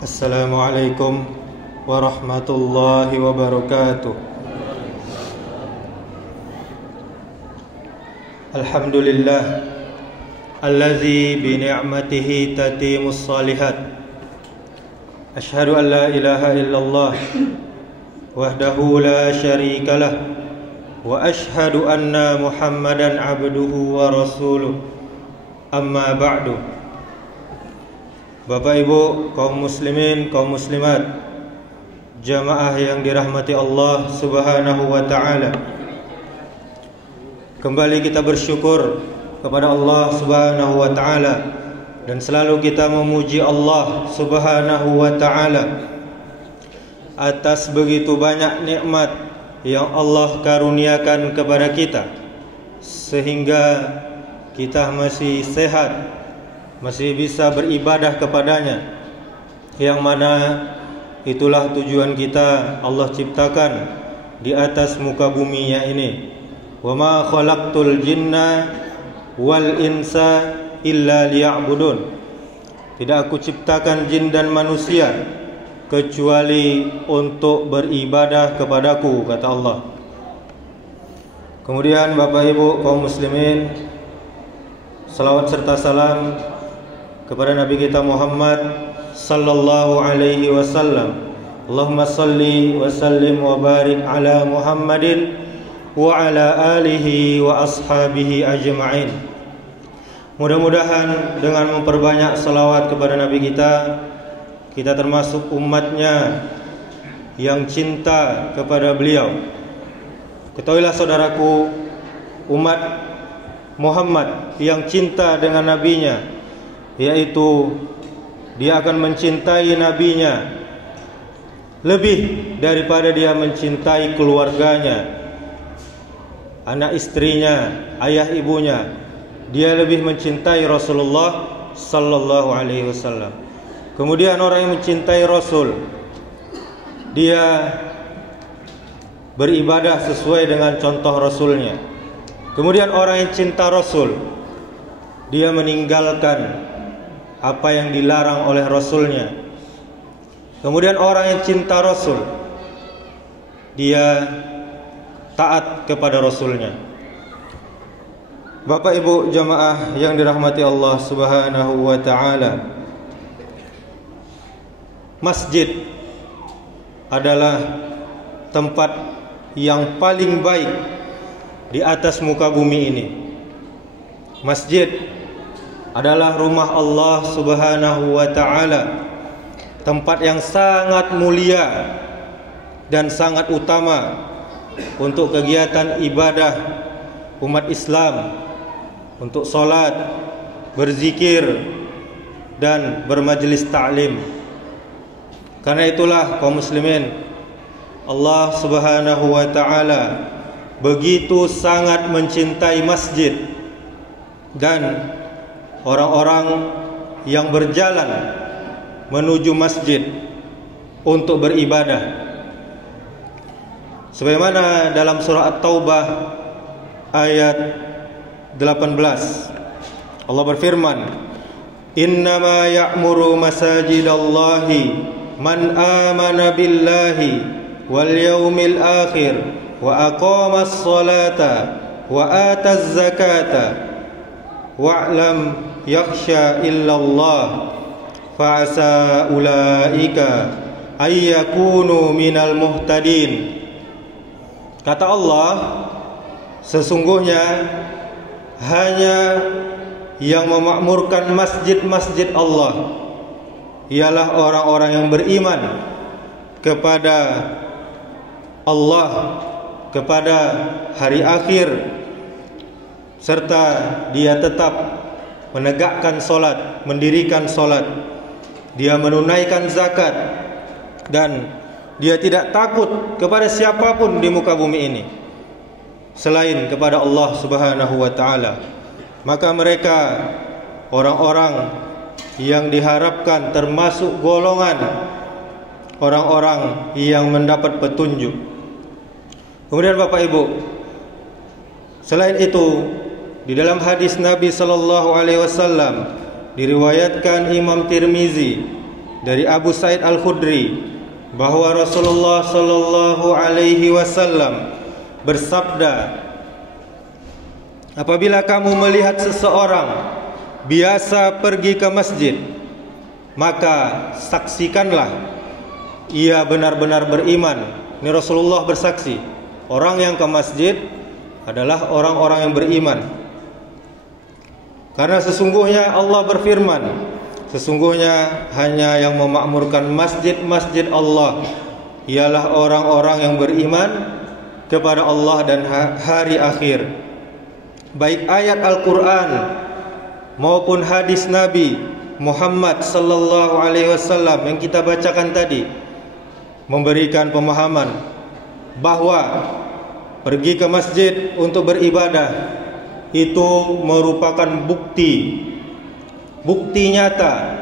Assalamualaikum warahmatullahi wabarakatuh. Alhamdulillah allazi bi ni'matihi tatimus salihat. Asyhadu an la ilaha illallah wahdahu la syarikalah wa asyhadu anna Muhammadan abduhu wa rasuluh. Amma ba'du. Bapak Ibu, kaum muslimin, kaum muslimat, jamaah yang dirahmati Allah Subhanahu wa taala. Kembali kita bersyukur kepada Allah Subhanahu wa taala dan selalu kita memuji Allah Subhanahu wa taala atas begitu banyak nikmat yang Allah karuniakan kepada kita sehingga kita masih sehat, masih bisa beribadah kepadanya, yang mana itulah tujuan kita Allah ciptakan di atas muka buminya ini. Wa ma khalaqtul jinna wal insa illa liya'budun. Tidak aku ciptakan jin dan manusia kecuali untuk beribadah kepadaku, kata Allah. Kemudian Bapak Ibu kaum muslimin, salawat serta salam kepada Nabi kita Muhammad sallallahu alaihi wasallam. Allahumma salli wa sallim wa barik ala Muhammadin wa ala alihi wa ashabihi ajma'in. Mudah-mudahan dengan memperbanyak salawat kepada Nabi kita termasuk umatnya yang cinta kepada beliau. Ketahuilah saudaraku, umat Muhammad yang cinta dengan nabinya, yaitu dia akan mencintai nabinya lebih daripada dia mencintai keluarganya, anak istrinya, ayah ibunya. Dia lebih mencintai Rasulullah sallallahu alaihi wasallam. Kemudian orang yang mencintai Rasul, dia beribadah sesuai dengan contoh Rasulnya. Kemudian orang yang cinta Rasul, dia meninggalkan apa yang dilarang oleh Rasulnya. Kemudian orang yang cinta Rasul, dia taat kepada Rasulnya. Bapak Ibu jamaah yang dirahmati Allah Subhanahu wa taala, masjid adalah tempat yang paling baik di atas muka bumi ini. Masjid adalah rumah Allah Subhanahu wa taala, tempat yang sangat mulia dan sangat utama untuk kegiatan ibadah umat Islam, untuk salat, berzikir dan bermajlis ta'lim. Karena itulah kaum muslimin, Allah Subhanahu wa taala begitu sangat mencintai masjid dan orang-orang yang berjalan menuju masjid untuk beribadah. Sebagaimana dalam surah At-Taubah ayat 18, Allah berfirman, "Innama ya'muru masajidallahi man amana billahi wal yawmil akhir wa aqamas salata wa ataz zakata wa'lam yakhsha illallah fa'asa ulaika ayyakunu minal muhtadin." Kata Allah, sesungguhnya hanya yang memakmurkan masjid-masjid Allah ialah orang-orang yang beriman kepada Allah, kepada hari akhir, serta dia tetap menegakkan solat, mendirikan solat, dia menunaikan zakat, dan dia tidak takut kepada siapapun di muka bumi ini selain kepada Allah Subhanahu wa taala. Maka mereka orang-orang yang diharapkan termasuk golongan orang-orang yang mendapat petunjuk. Kemudian Bapak Ibu, selain itu di dalam hadis Nabi sallallahu alaihi wasallam diriwayatkan Imam Tirmizi dari Abu Sa'id Al-Khudri bahwa Rasulullah sallallahu alaihi wasallam bersabda, apabila kamu melihat seseorang biasa pergi ke masjid, maka saksikanlah ia benar-benar beriman. Ini Rasulullah bersaksi, orang yang ke masjid adalah orang-orang yang beriman. Karena sesungguhnya Allah berfirman, sesungguhnya hanya yang memakmurkan masjid-masjid Allah ialah orang-orang yang beriman kepada Allah dan hari akhir. Baik ayat Al-Quran maupun hadis Nabi Muhammad sallallahu alaihi wasallam yang kita bacakan tadi memberikan pemahaman bahwa pergi ke masjid untuk beribadah itu merupakan bukti nyata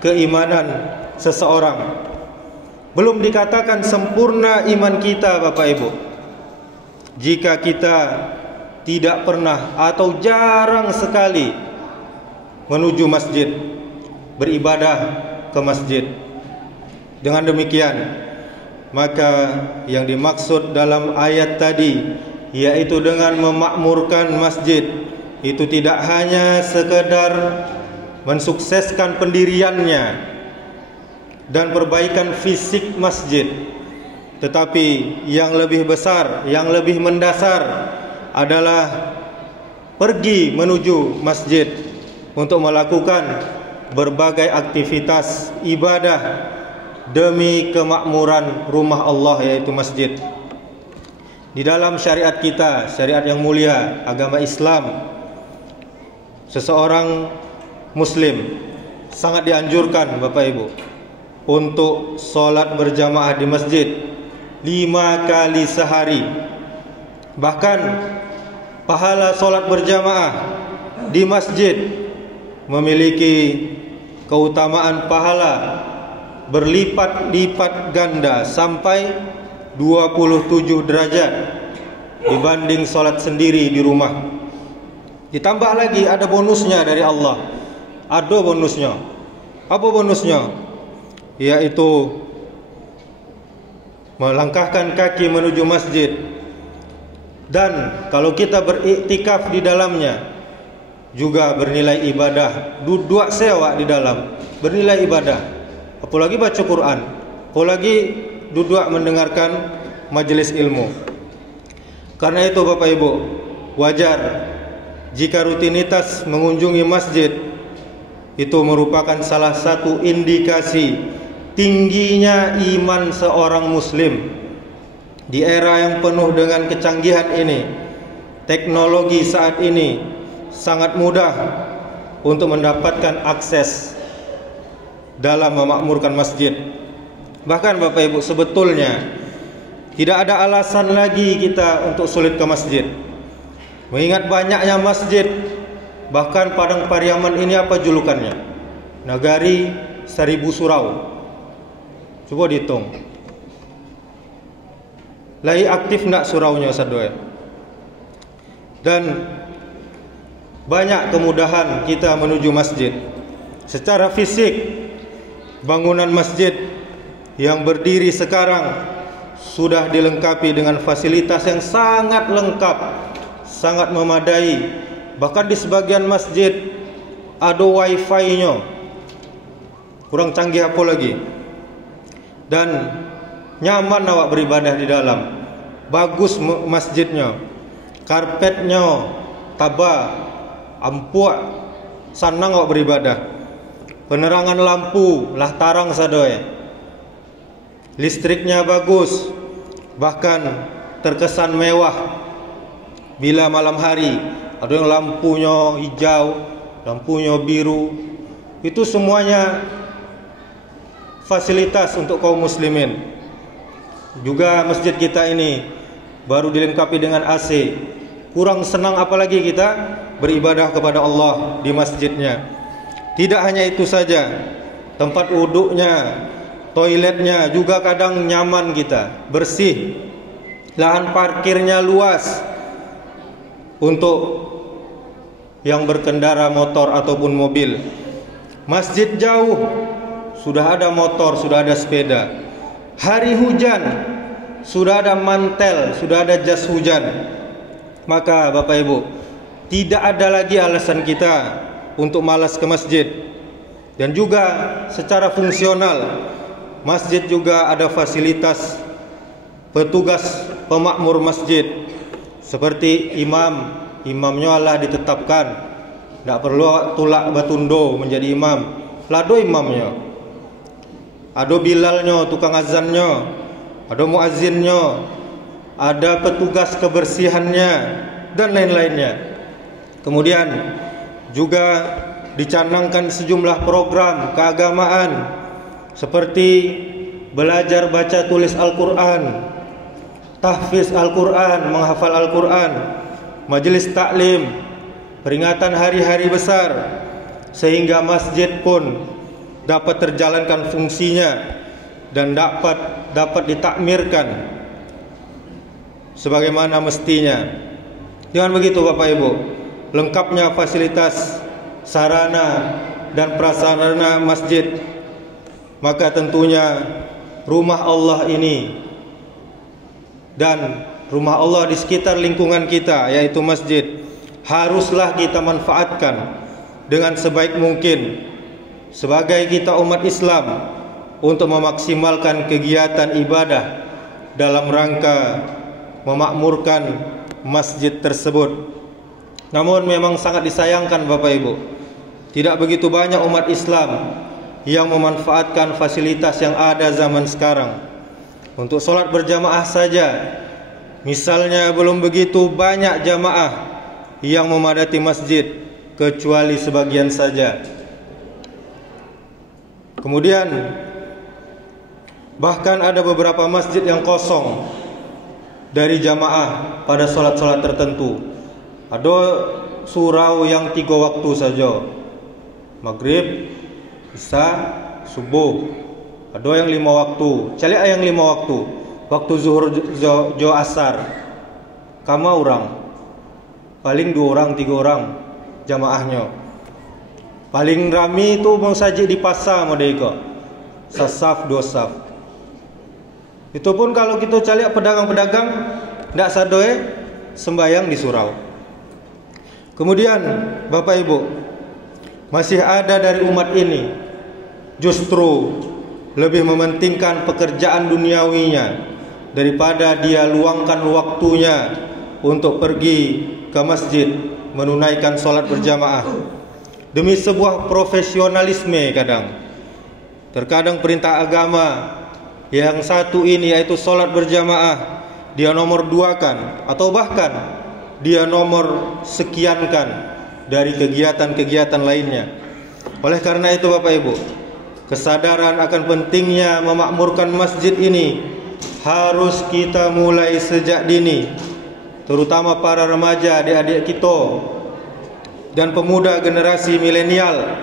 keimanan seseorang. Belum dikatakan sempurna iman kita, Bapak Ibu, jika kita tidak pernah atau jarang sekali menuju masjid, beribadah ke masjid. Dengan demikian, maka yang dimaksud dalam ayat tadi, yaitu dengan memakmurkan masjid, itu tidak hanya sekedar mensukseskan pendiriannya dan perbaikan fisik masjid, tetapi yang lebih besar, yang lebih mendasar adalah pergi menuju masjid untuk melakukan berbagai aktivitas ibadah demi kemakmuran rumah Allah, yaitu masjid. Di dalam syariat kita, syariat yang mulia, agama Islam, seseorang muslim sangat dianjurkan, Bapak Ibu, untuk sholat berjamaah di masjid 5 kali sehari. Bahkan pahala sholat berjamaah di masjid memiliki keutamaan pahala berlipat-lipat ganda sampai 27 derajat dibanding sholat sendiri di rumah. Ditambah lagi ada bonusnya dari Allah. Ada bonusnya. Apa bonusnya? Yaitu melangkahkan kaki menuju masjid. Dan kalau kita beriktikaf di dalamnya juga bernilai ibadah. Duduk sewa di dalam bernilai ibadah. Apalagi baca Quran, apalagi duduk mendengarkan majelis ilmu. Karena itu Bapak Ibu, wajar jika rutinitas mengunjungi masjid itu merupakan salah satu indikasi tingginya iman seorang muslim. Di era yang penuh dengan kecanggihan ini, teknologi saat ini sangat mudah untuk mendapatkan akses dalam memakmurkan masjid. Bahkan Bapak Ibu, sebetulnya tidak ada alasan lagi kita untuk sulit ke masjid. Mengingat banyaknya masjid, bahkan Padang Pariaman ini apa julukannya? Nagari 1000 surau. Coba dihitung. Lagi aktif nak suraunya sadoe. Dan banyak kemudahan kita menuju masjid. Secara fisik, bangunan masjid yang berdiri sekarang sudah dilengkapi dengan fasilitas yang sangat lengkap, sangat memadai. Bahkan di sebagian masjid ada wifi-nya. Kurang canggih apa lagi. Dan nyaman awak beribadah di dalam. Bagus masjidnya. Karpetnya tabah, ampuak, senang awak beribadah. Penerangan lampu lah tarang sadoe. Listriknya bagus, bahkan terkesan mewah. Bila malam hari ada yang lampunya hijau, lampunya biru. Itu semuanya fasilitas untuk kaum muslimin. Juga masjid kita ini baru dilengkapi dengan AC. Kurang senang apalagi kita beribadah kepada Allah di masjidnya. Tidak hanya itu saja, tempat wuduknya, toiletnya juga kadang nyaman kita, bersih. Lahan parkirnya luas untuk yang berkendara motor ataupun mobil. Masjid jauh, sudah ada motor, sudah ada sepeda. Hari hujan, sudah ada mantel, sudah ada jas hujan. Maka Bapak Ibu, tidak ada lagi alasan kita untuk malas ke masjid. Dan juga secara fungsional, masjid juga ada fasilitas petugas pemakmur masjid, seperti imamnya lah ditetapkan, tidak perlu tulak batundo menjadi imam, lado imamnya, ada bilalnya, tukang azannya, ada muazzinnya, ada petugas kebersihannya, dan lain-lainnya. Kemudian juga dicanangkan sejumlah program keagamaan seperti belajar baca tulis Al-Quran, tahfiz Al-Quran, menghafal Al-Quran, majelis taklim, peringatan hari-hari besar, sehingga masjid pun dapat terjalankan fungsinya dan dapat ditakmirkan sebagaimana mestinya. Dengan begitu Bapak Ibu, lengkapnya fasilitas, sarana dan prasarana masjid, maka tentunya rumah Allah ini dan rumah Allah di sekitar lingkungan kita, yaitu masjid, haruslah kita manfaatkan dengan sebaik mungkin sebagai kita umat Islam untuk memaksimalkan kegiatan ibadah dalam rangka memakmurkan masjid tersebut. Namun memang sangat disayangkan Bapak Ibu, tidak begitu banyak umat Islam yang memanfaatkan fasilitas yang ada zaman sekarang. Untuk sholat berjamaah saja, misalnya belum begitu banyak jamaah yang memadati masjid, kecuali sebagian saja. Kemudian bahkan ada beberapa masjid yang kosong dari jamaah pada sholat-sholat tertentu. Ada surau yang 3 waktu saja, maghrib, isya, subuh. Ada yang 5 waktu, calik yang 5 waktu, waktu zuhur jo asar. Kama orang, paling 2 orang 3 orang jamaahnya. Paling rami itu mau saji di pasar mereka, sasaf 2 saf. Itu pun kalau kita calik pedagang-pedagang ndak sadoe sembayang di surau. Kemudian Bapak Ibu, masih ada dari umat ini justru lebih mementingkan pekerjaan duniawinya daripada dia luangkan waktunya untuk pergi ke masjid menunaikan sholat berjamaah demi sebuah profesionalisme. Terkadang perintah agama yang satu ini, yaitu sholat berjamaah, dia nomor 2kan atau bahkan dia nomor sekiankan dari kegiatan-kegiatan lainnya. Oleh karena itu Bapak Ibu, kesadaran akan pentingnya memakmurkan masjid ini harus kita mulai sejak dini, terutama para remaja, adik-adik kita dan pemuda generasi milenial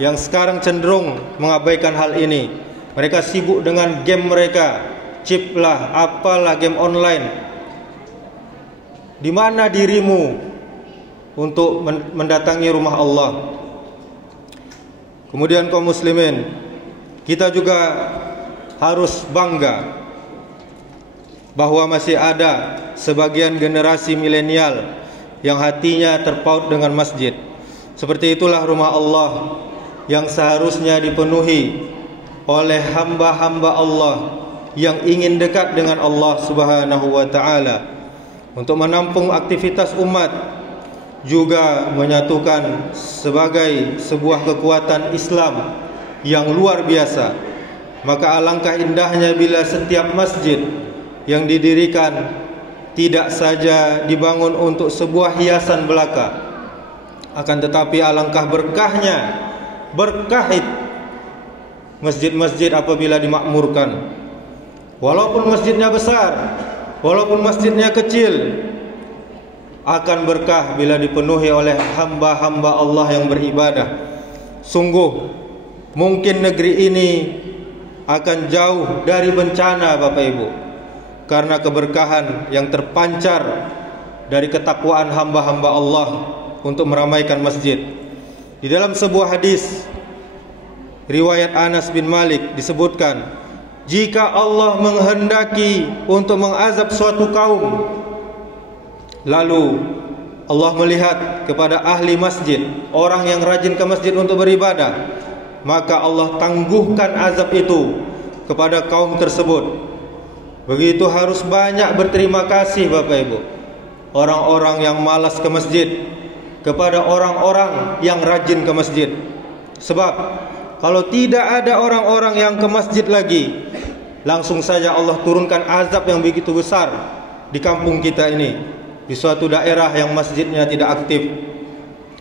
yang sekarang cenderung mengabaikan hal ini. Mereka sibuk dengan game mereka, chip lah, apalah, game online. Di mana dirimu untuk mendatangi rumah Allah? Kemudian kaum muslimin, kita juga harus bangga bahwa masih ada sebagian generasi milenial yang hatinya terpaut dengan masjid. Seperti itulah rumah Allah yang seharusnya dipenuhi oleh hamba-hamba Allah yang ingin dekat dengan Allah Subhanahu wa taala, untuk menampung aktivitas umat, juga menyatukan sebagai sebuah kekuatan Islam yang luar biasa. Maka alangkah indahnya bila setiap masjid yang didirikan tidak saja dibangun untuk sebuah hiasan belaka, akan tetapi alangkah berkahnya, berkah masjid-masjid apabila dimakmurkan. Walaupun masjidnya besar, walaupun masjidnya kecil, akan berkah bila dipenuhi oleh hamba-hamba Allah yang beribadah. Sungguh mungkin negeri ini akan jauh dari bencana Bapak Ibu, karena keberkahan yang terpancar dari ketakwaan hamba-hamba Allah untuk meramaikan masjid. Di dalam sebuah hadis riwayat Anas bin Malik disebutkan, jika Allah menghendaki untuk mengazab suatu kaum, lalu Allah melihat kepada ahli masjid, orang yang rajin ke masjid untuk beribadah, maka Allah tangguhkan azab itu kepada kaum tersebut. Begitu harus banyak berterima kasih Bapak Ibu, orang-orang yang malas ke masjid kepada orang-orang yang rajin ke masjid. Sebab kalau tidak ada orang-orang yang ke masjid lagi, langsung saja Allah turunkan azab yang begitu besar di kampung kita ini, di suatu daerah yang masjidnya tidak aktif.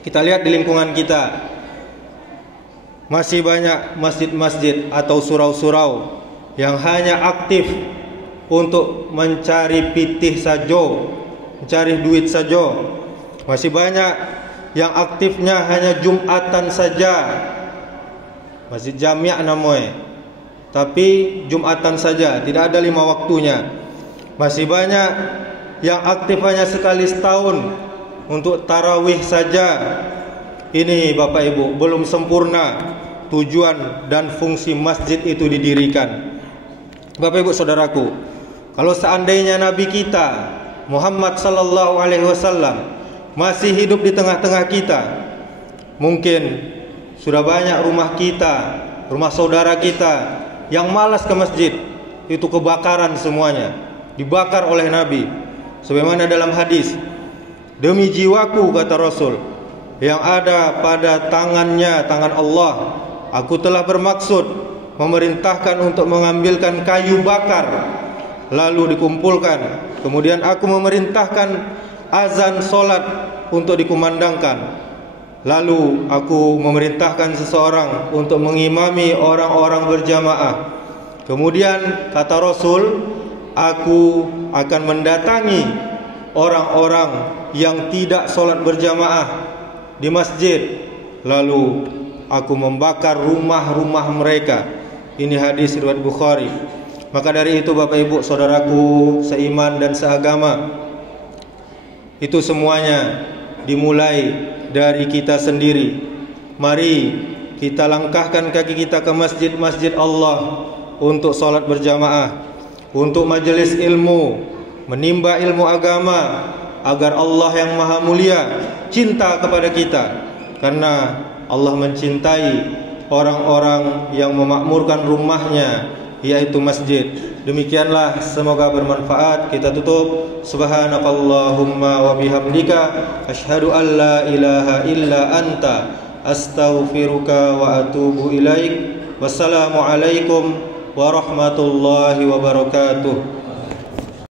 Kita lihat di lingkungan kita, masih banyak masjid-masjid atau surau-surau yang hanya aktif untuk mencari pitih saja, mencari duit saja. Masih banyak yang aktifnya hanya Jumatan saja, masjid jami' namanya, tapi Jumatan saja, tidak ada 5 waktunya. Masih banyak yang aktif hanya sekali setahun untuk tarawih saja. Ini Bapak Ibu, belum sempurna tujuan dan fungsi masjid itu didirikan. Bapak Ibu saudaraku, kalau seandainya Nabi kita Muhammad sallallahu alaihi wasallam masih hidup di tengah-tengah kita, mungkin sudah banyak rumah kita, rumah saudara kita yang malas ke masjid itu kebakaran semuanya, dibakar oleh Nabi. Sebagaimana dalam hadis, demi jiwaku kata Rasul yang ada pada tangannya, tangan Allah, aku telah bermaksud memerintahkan untuk mengambilkan kayu bakar lalu dikumpulkan. Kemudian aku memerintahkan azan solat untuk dikumandangkan. Lalu aku memerintahkan seseorang untuk mengimami orang-orang berjamaah. Kemudian kata Rasul, aku akan mendatangi orang-orang yang tidak solat berjamaah di masjid, lalu aku membakar rumah-rumah mereka. Ini hadis riwayat Bukhari. Maka dari itu Bapak Ibu saudaraku seiman dan seagama, itu semuanya dimulai dari kita sendiri. Mari kita langkahkan kaki kita ke masjid-masjid Allah untuk sholat berjamaah, untuk majelis ilmu, menimba ilmu agama, agar Allah yang maha mulia cinta kepada kita. Karena Allah mencintai orang-orang yang memakmurkan rumahnya, yaitu masjid. Demikianlah, semoga bermanfaat. Kita tutup. Subhanakallahumma wa bihamdika asyhadu an la ilaha illa anta astaghfiruka wa atubu ilaik. Wassalamualaikum warahmatullahi wabarakatuh.